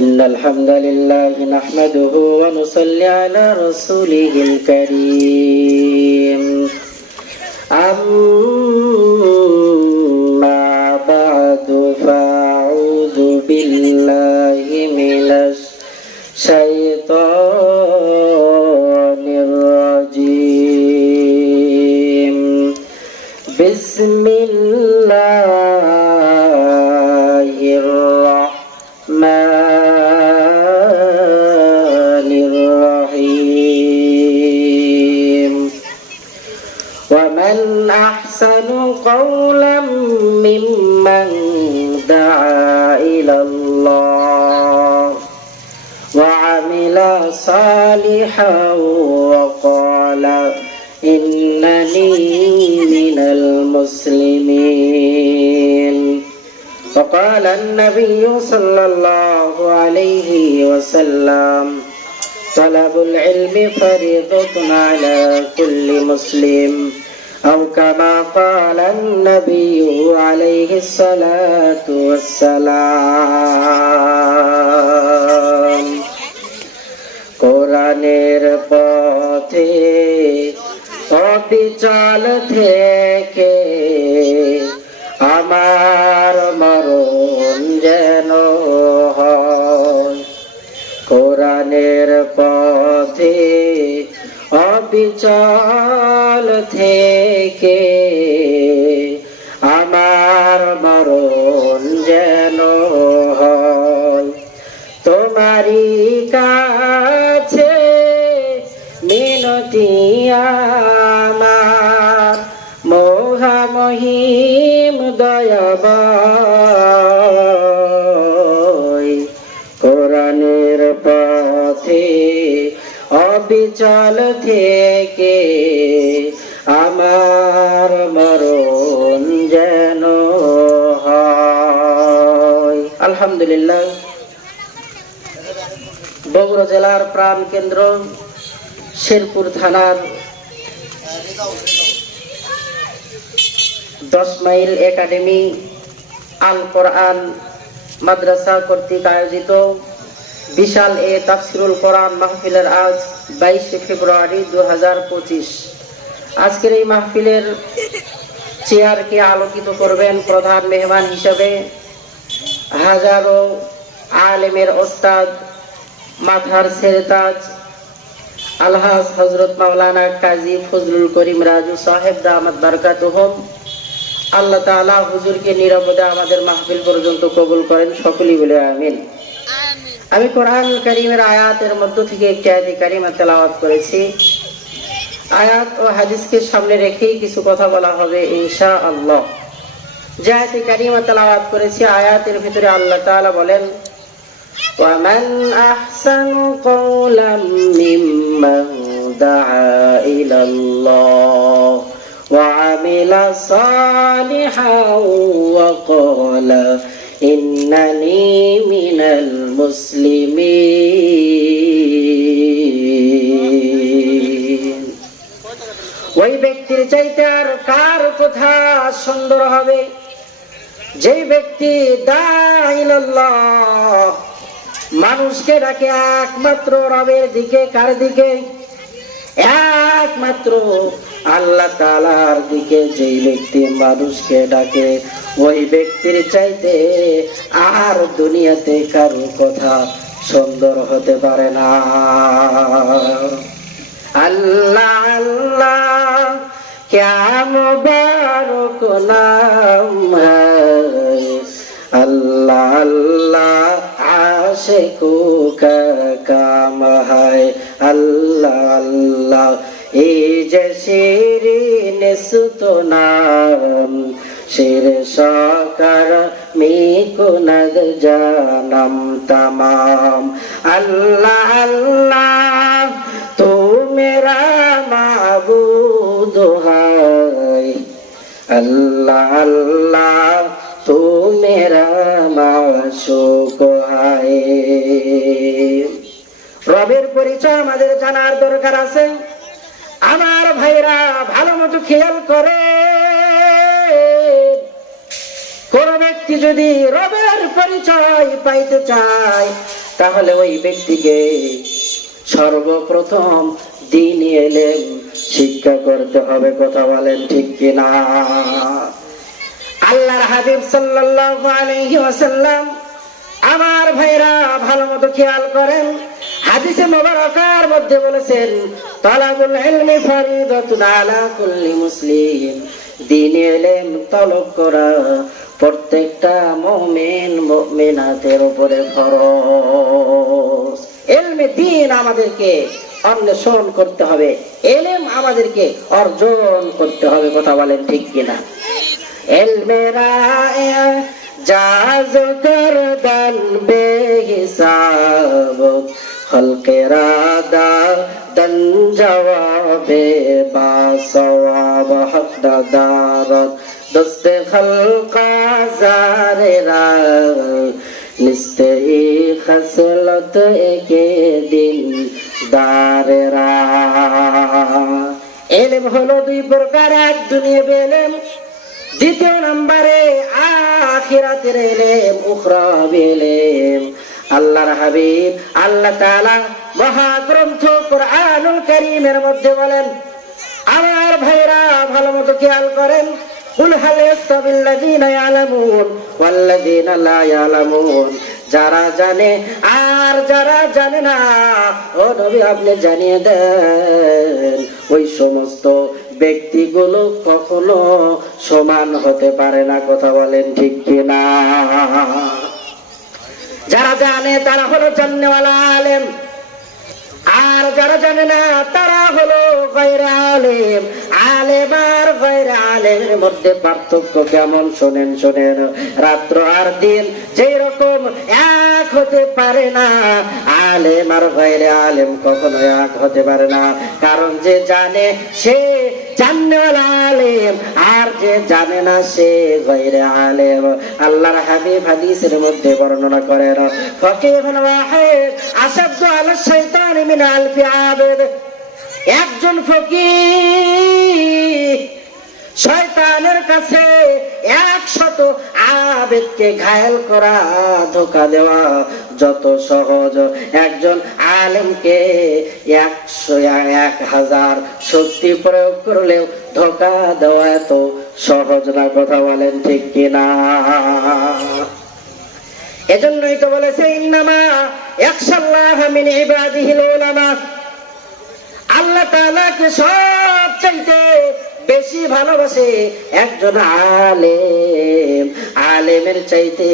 إن الحمد لله نحمده ونصلي على رسوله الكريم أما بعد فأعوذ بالله من الشيطان الرجيم بسم الله الرحمن الرحيم ومن أحسن قولا ممن دعا إلى الله وعمل صالحا وقال إنني من المسلمين وقال النبي صلى الله عليه وسلم طلب العلم فريضة على كل مسلم أو كما قال النبي عليه الصلاة والسلام কোরআনের পথে অবিচল থেকে আমার মরণ যেন হয় কোরআনের পথে অবিচল থেকে আমার মরণ যেন হয় তোমারই কাছে মিনতি আমার মহামহিম দয়াময় কোরআনের পথে অবিচল থেকে আমার মরণ যেন হয়। আলহামদুলিল্লাহ, বগুড়া জেলার প্রাণ কেন্দ্র শেরপুর থানার 10 মাইল একাডেমি আল কোরআন মাদ্রাসা কর্তৃক আয়োজিত বিশাল এ তাফসিরুল কোরআন মাহফিলের আজ 22 ফেব্রুয়ারি 2025। আজকের এই মাহফিলের চেয়ারকে আলোকিত করবেন প্রধান মেহমান হিসেবে হাজারো আলেমের ওস্তাদ মাথার সেরতাজ আলহাজ হযরত মাওলানা কাজী ফজলুল করিম রাজু সাহেব দামাত বারাকাতুহুম। আল্লাহ তাআলা হুজুরকে নিরবদা আমাদের মাহফিল পর্যন্ত কবুল করেন, সকলেই বলে আমিন। আমি কোরআন কারীমের আয়াতের মধ্য থেকে একটি আয়াত কারীমা তেলাওয়াত করেছি। আয়াত ও হাদিসকে সামনে রেখেই কিছু কথা বলা হবে ইনশাআল্লাহ। যে আয়াত কারীমা তেলাওয়াত করেছি, আয়াতের ভিতরে আল্লাহ তাআলা বলেন وَمَنْ أَحْسَنُ قَوْلًا مِّمَّنْ دَعَا إِلَى اللَّهِ وَعَمِلَ صَالِحًا وَقَالَ إِنَّنِي مِنَ الْمُسْلِمِينَ। ওই ব্যক্তির চাইতে আর কার কথা সুন্দর হবে যে ব্যক্তি দাআ ইলাল্লাহ, মানুষকে ডাকে একমাত্র রবের দিকে। কার দিকে? একমাত্র আল্লাহ তাআলার দিকে। যেই ব্যক্তি মানুষকে ডাকে ওই ব্যক্তির চাইতে আর দুনিয়াতে কারো কথা সুন্দর হতে পারে না। আল্লাহ আল্লাহ क्या मुबारक नाम है, अल्लाह अल्लाह आशिकों का काम है, अल्लाह अल्लाह ये जशीरीन सुतो नाम शिर शाकर मीको नद जानम तमाम। अल्लाह अल्लाह तू मेरा माबूद है, अल्लाह अल्लाह तू मेरा माशूक है। রবের পরিচয় আমাদের জানার দরকার আছে। আমার ভাইরা ভালো মতো খেয়াল করে, কোন ব্যক্তি যদি রবের পরিচয় পাইতে চায় তাহলে ওই ব্যক্তিকে সর্বপ্রথম দ্বীনি ইলম শিক্ষা করতে হবে। কথা বলেন ঠিক কিনা? আল্লাহর হাবিব সাল্লাল্লাহু আলাইহি ওয়াসাল্লাম, আমার ভাইরা ভালো মতো খেয়াল করেন, হাদিসে মুবারাকার মধ্যে বলেছেন, তালাবুল ইলমি ফরিদাতুন আলা কুল্লি মুসলিম, দ্বীনি ইলম তলব করা প্রত্যেকটা মুমিন মুমিনাতের উপরে ফরজ। ইলমে দ্বীন আমাদেরকে অন্বেষণ করতে হবে, ইলম আমাদেরকে অর্জন করতে হবে। কথা বলেন ঠিক কিনা? ইলমে রায়া জাজ করদান বেহিসাব, খলকে রাদা দন জওয়াবে বা সওয়াব হক দারত দস্তে খলকা জারেরা নিস্তে ই খসলত একে দিন দারেরা। ইলম হলো দুই প্রকার, এক দুনিয়াবি ইলম, দ্বিতীয় নম্বরে আখিরাতের ইলম, উখরাবি ইলম। আল্লাহর হাবিব আল্লাহ তাআলা মহাগ্রন্থ কুরআনুল কারীমের মধ্যে বলেন, আমার ভাইরা ভালো মতো খেয়াল করেন, কুল হাল ইস্তাবিল্লাযীনা ইয়ালামুন ওয়াল্লাযীনা লা ইয়ালামুন, যারা জানে আর যারা জানে না, ও নবী আপনি জানিয়ে দেন ওই সমস্ত ব্যক্তিগুলো কখনো সমান হতে পারে না। কথা বলেন ঠিক কিনা? যারা জানে তারা হলো জান্নেওয়ালা আলেম, আর যারা জানে না তারা হলো গায়রে আলেম। আলেম আর গায়রে আলেমের মধ্যে পার্থক্য কেমন শোনেন শোনেন। রাত্র আর দিন যেই রকম এক হতে পারে না, আলেম আর গায়রে আলেম কখনো এক হতে পারে না। কারণ যে জানে সে জান্নেওয়ালা আলেম, আর যে জানে না সে গায়রে আলেম। আল্লাহর হাবিব হাদিসের মধ্যে বর্ণনা করেন, ফাকিহুন ওয়াহিদ আশাদ্দু আলা শাইতান মিন আলফি আবিদ, একজন ফকিহ শয়তানের কাছে 100 আবেদকে ঘায়েল করা, ধোঁকা দেওয়া যত সহজ, একজন আলেমকে 100-1000 শক্তি প্রয়োগ করলেও ধোঁকা দেওয়া এত সহজ না। কথা বলেন ঠিক কিনা? এজন্যই তো বলেছে, ইন্নামা ইয়াখশাল্লাহ মিন ইবাদিহিল উলামা, আল্লাহ তাআলাকে সবচাইতে বেশি ভালোবাসে একজন আলেম। আলেমের চাইতে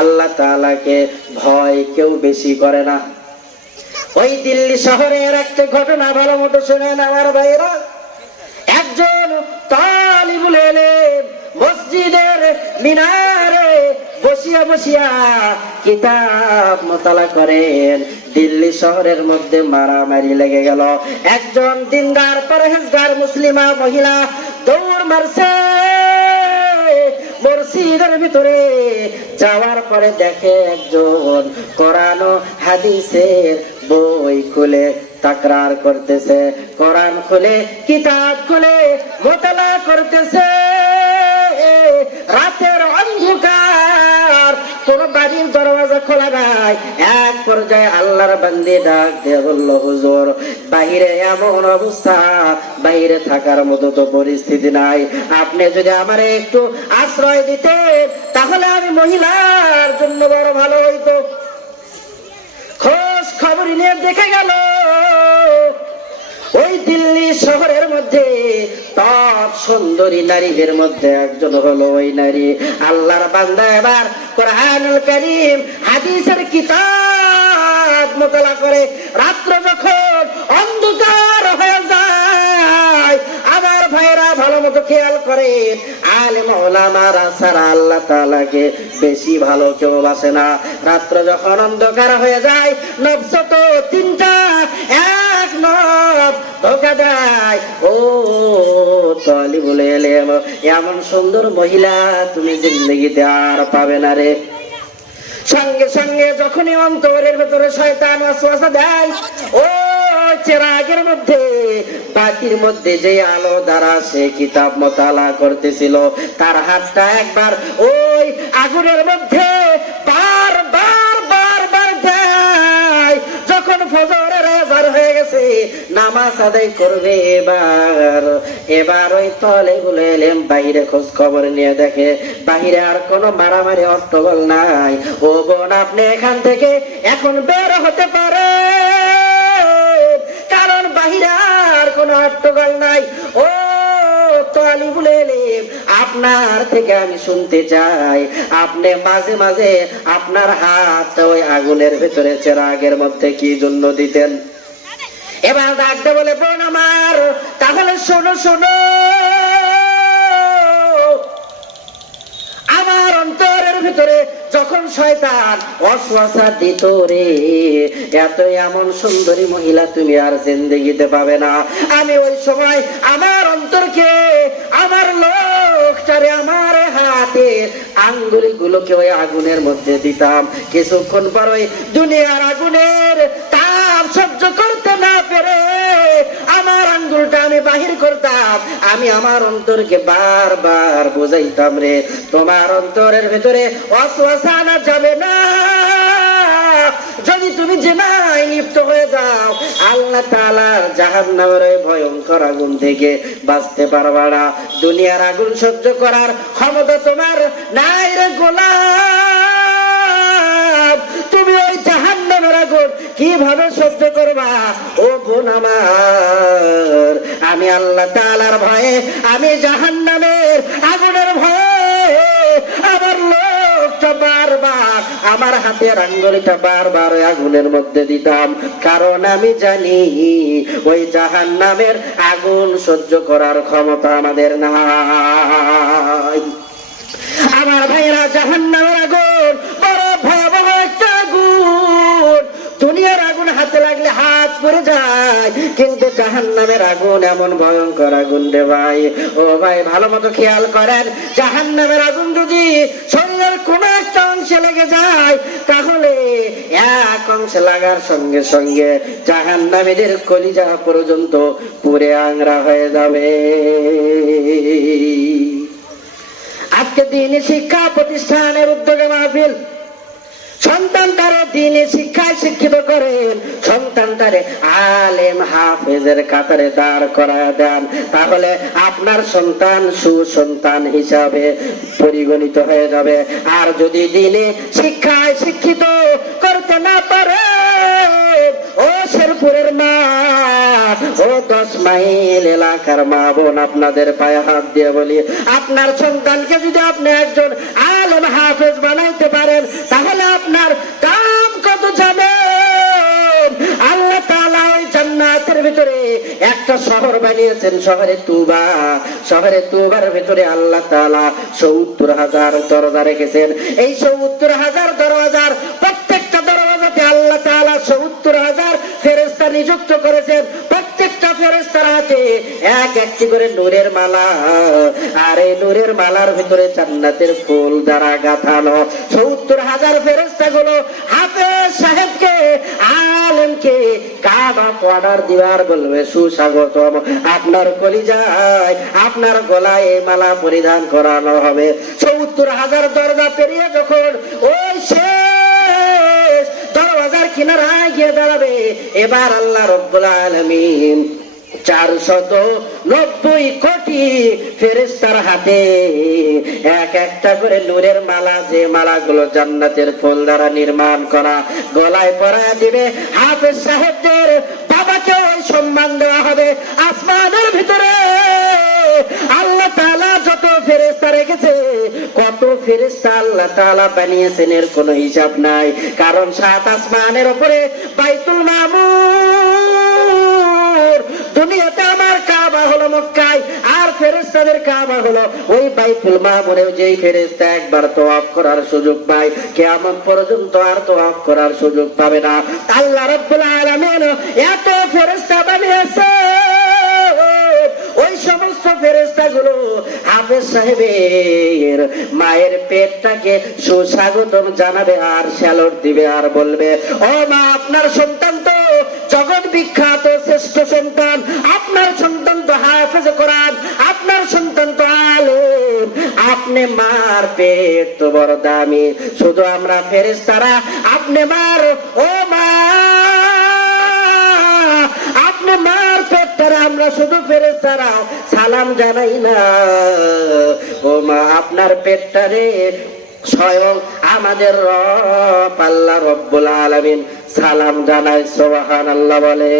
আল্লাহ তাআলাকে ভয় কেউ বেশি করে না। ওই দিল্লি শহরের একটা ঘটনা ভালো মতো শুনেন আমার ভাইরা। একজন তালিবুল ইলম মসজিদের মিনারে বসিয়া বসিয়া কিতাব মোতালা করেন। দিল্লি শহরের মধ্যে মারামারি লেগে গেল। একজন দিনদার পরহেজগার মুসলিমা মহিলা দৌড় মারছে মসজিদের ভিতরে। যাওয়ার পরে দেখে একজন কোরআন ও হাদিসের বই খুলে তাকরার করতেছে, কোরআন খুলে কিতাব খুলে মোতালা করতেছে। রাতের অন্ধকার, কোন বাড়ির দরওয়াজা খোলা নাই। এক পর্যায়ে আল্লাহর বান্দী ডাক দিয়ে বলল, হুজুর বাহিরে এমন অবস্থা, বাহিরে থাকার মতো তো পরিস্থিতি নাই, আপনি যদি আমারে একটু আশ্রয় দিতেন তাহলে আমি মহিলার জন্য বড় ভালো হইতো। খোঁজ খবর নিয়ে দেখে গেল ওই দিল্লি শহরের মধ্যে টপ সুন্দরী নারীদের মধ্যে একজন হলো ওই নারী। আল্লাহর বান্দা এবার কোরআনুল কারীম হাদিসের কিতাব মোতালা করে। রাত্র যখন অন্ধকার হয়ে যায়, আমার ভাইরা ভালো মতো খেয়াল করেন, আলেম ওলামারা ছাড়া আল্লাহ তাআলাকে বেশি ভালো কেউ বাসে না। রাত্র যখন অন্ধকার হয়ে যায়, নফস তো তিনটা, এক নফস ধোঁকা দেয়, ও তালিবুল ইলম এমন সুন্দর মহিলা তুমি জিন্দেগিতে আর পাবে না রে। সঙ্গে সঙ্গে যখনই অন্তরের ভেতরে শয়তান ওয়াসওয়াসা দেয়, ও চেরাগের মধ্যে, বাতির মধ্যে যে আলো দ্বারা সে কিতাব মোতালা করতেছিল, তার হাতটা একবার ওই আগুনের মধ্যে বারবার বারবার দেয়। বসে নামাজ আদায় করবে। এবার ওই তালেবুল ইলম বাইরে খোঁজ খবর নিয়ে দেখে বাহিরে আর কোনো মারামারি হট্টগোল নাই। ও বোন, আপনি এখান থেকে এখন বের হতে পারে, কারণ বাহিরে আর কোনো হট্টগোল নাই। ও তালিবুল ইলম, আপনার থেকে আমি শুনতে চাই, আপনি মাঝে মাঝে আপনার হাত ওই আগুনের ভেতরে চেরাগের মধ্যে কি জন্য দিতেন? এবার ডাকতে বলে, বোন আমার, তাহলে শোনো শোনো, আমার অন্তরের ভিতরে যখন শয়তান ওয়াসওয়াসা দিত রে, এত এমন সুন্দরী মহিলা তুমি আর জিন্দেগিতে পাবে না। আমি ওই সময় আমার অন্তরকে, আমার লোকটারে, আমার হাতে আঙ্গুলিগুলোকে ওই আগুনের মধ্যে দিতাম। কিছুক্ষণ পর ওই দুনিয়ার আগুনের তাপ সহ্য করতে না পেরে আমার আঙ্গুলটা আমি বাহির করতাম। আমি আমার অন্তরকে বারবার বুঝাইতাম, রে তোমার অন্তরের ভেতরে ওয়াসওয়াসা আনা যাবে না। যদি তুমি জিনায় লিপ্ত হয়ে যাও, আল্লাহ তাআলার জাহান্নামের ভয়ঙ্কর আগুন থেকে বাঁচতে পারবা না। দুনিয়ার আগুন সহ্য করার ক্ষমতা তোমার নাই রে গোলাম। তুমি ওই জাহান্নামের আগুন কিভাবে সহ্য করবা? ও বোন আমার, আমি আল্লাহ তাআলার ভয়ে, আমি জাহান্নামের আগুনের ভয়ে আমার লোকটা বারবার, আমার হাতের আঙ্গুলটা বারবার ওই আগুনের মধ্যে দিতাম, কারণ আমি জানি ওই জাহান্নামের আগুন সহ্য করার ক্ষমতা আমাদের নাই। আমার ভাইরা, জাহান্নামের আগুন বড় ভয়াবহ একটা আগুন। দুনিয়ার আগুন হাতে লাগলে হাত পড়ে যায়, কিন্তু জাহান্নামের আগুন এমন ভয়ঙ্কর আগুন রে ভাই। ও ভাই, ভালো মতো খেয়াল করেন, জাহান্নামের আগুন যদি শরীরের কোন একটা অংশে লেগে যায়, তাহলে এক অংশে লাগার সঙ্গে সঙ্গে জাহান্নামীদের কলিজা পর্যন্ত পুড়ে আংরা হয়ে যাবে। আজকে দ্বীনি শিক্ষা প্রতিষ্ঠানের উদ্যোগে মাহফিল, সন্তানটারে দ্বীনি শিক্ষায় শিক্ষিত করেন, সন্তানটারে আলেম হাফেজের কাতারে দাঁড় করায় দেন, তাহলে আপনার সন্তান সুসন্তান হিসাবে পরিগণিত হয়ে যাবে। আর যদি দ্বীনি শিক্ষায় শিক্ষিত করতে না পারে, ও শেরপুরের মা, ও 10 মাইল এলাকার মা বোন, আপনাদের পায়ে হাত দিয়ে বলি, আপনার সন্তানকে যদি আপনি একজন আলেম হাফেজ বানাইতে পারেন, তাহলে আপনার দাম কত যাবে? আল্লাহ তাআলা ওই জান্নাতের ভিতরে একটা শহর বানিয়েছেন, শহরে তুবা। শহরে তুবার ভিতরে আল্লাহ তাআলা 70,000 দরজা রেখেছেন। এই 70,000 দরজার প্রত্যেকটা দরজাতে আল্লাহ তাআলা 70,000 ফেরেশতা নিযুক্ত করেছেন। প্রত্যেকটা ফেরেশতার হাতে এক একটি করে নূরের মালা, আর এই নূরের মালার ভিতরে জান্নাতের ফুল দ্বারা গাঁথানো। 70,000 ফেরেশতা গুলো হাফেজ সাহেবকে, আলেমকে কাবা অর্ডার দিবার বলবে, সুস্বাগতম, আপনার কলিজায়, আপনার গলায় এই মালা পরিধান করানো হবে। 70,000 দরজা পেরিয়ে যখন ওই শেষ দরজার কিনারায় গিয়ে দাঁড়াবে, এবার আল্লাহ রাব্বুল আলামিন 490 কোটি ফেরেশতার হাতে এক একটা করে নূরের মালা, যে মালাগুলো জান্নাতের ফুল দ্বারা নির্মাণ করা, গলায় পরায় দিবে। হাফেজ সাহেবদের বাবাকে ওই সম্মান দেওয়া হবে। আসমানের ভিতরে আল্লাহ তাআলা যত ফেরেশতা রেখেছে, কত ফেরেশতা আল্লাহ তাআলা বানিয়েছেন এর কোনো হিসাব নাই, কারণ 7 আসমানের উপরে বাইতুল মামুর। দুনিয়াতে আমার কাবা হলো মক্কায়, আর ফেরেশতাদের কাবা হলো ওই বাইতুল মামুরে। যেই ফেরেশতা একবার তওয়াফ করার সুযোগ পায়, কিয়ামত পর্যন্ত আর তওয়াফ করার সুযোগ পাবে না। আল্লাহ রাব্বুল আলামিন এত ফেরেশতা বানিয়েছে, ওই সমস্ত ফেরেশতা গুলো হাফেজ সাহেবের মায়ের পেটটাকে সুস্বাগতম জানাবে, আর স্যালুট দিবে, আর বলবে, ও মা, আপনার সন্তান তো জগৎ বিখ্যাত শ্রেষ্ঠ সন্তান, আপনার সন্তান তো হাফেজ কোরআন, আপনার সন্তান তো আলেম, আপনি মার পেট তো বড় দামি। শুধু আমরা ফেরেশতারা আপনি মার, ও মা, আমরা শুধু ফেরেশতারা সালাম জানাই না, ও মা আপনার পেটটারে স্বয়ং আমাদের রব আল্লাহ রব্বুল আলামিন সালাম জানায়। সুবহানাল্লাহ বলে।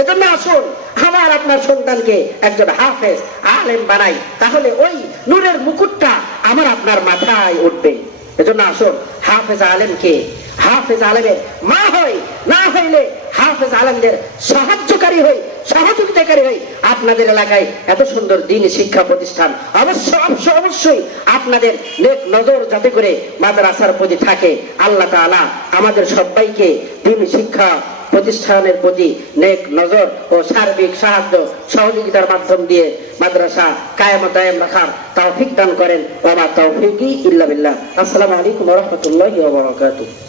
এজন্য আসুন আমার আপনার সন্তানকে একজন হাফেজ আলেম বানাই, তাহলে ওই নূরের মুকুটটা আমার আপনার মাথায় উঠবে। এজন্য আসুন হাফেজ আলেমকে, হাফেজ আলেমের মা হই, না হইলে হাফেজ আলেমদের সাহায্যকারী হই, সহযোগিতাকারী হই। আপনাদের এলাকায় এত সুন্দর দিন শিক্ষা প্রতিষ্ঠান অবশ্যই আপনাদের নেক নজর যাতে করে মাদ্রাসার প্রতি থাকে। আল্লাহ তাআলা আমাদের সবাইকে দিন শিক্ষা প্রতিষ্ঠানের প্রতি নেক নজর ও সার্বিক সাহায্য সহযোগিতার মাধ্যম দিয়ে মাদ্রাসা কায়েম ও দায়েম রাখার তৌফিক দান করেন। ওয়া মা তৌফিকি ইল্লা বিল্লাহ। আসসালামু আলাইকুম ওয়া রাহমাতুল্লাহি ওয়া বারাকাতুহু।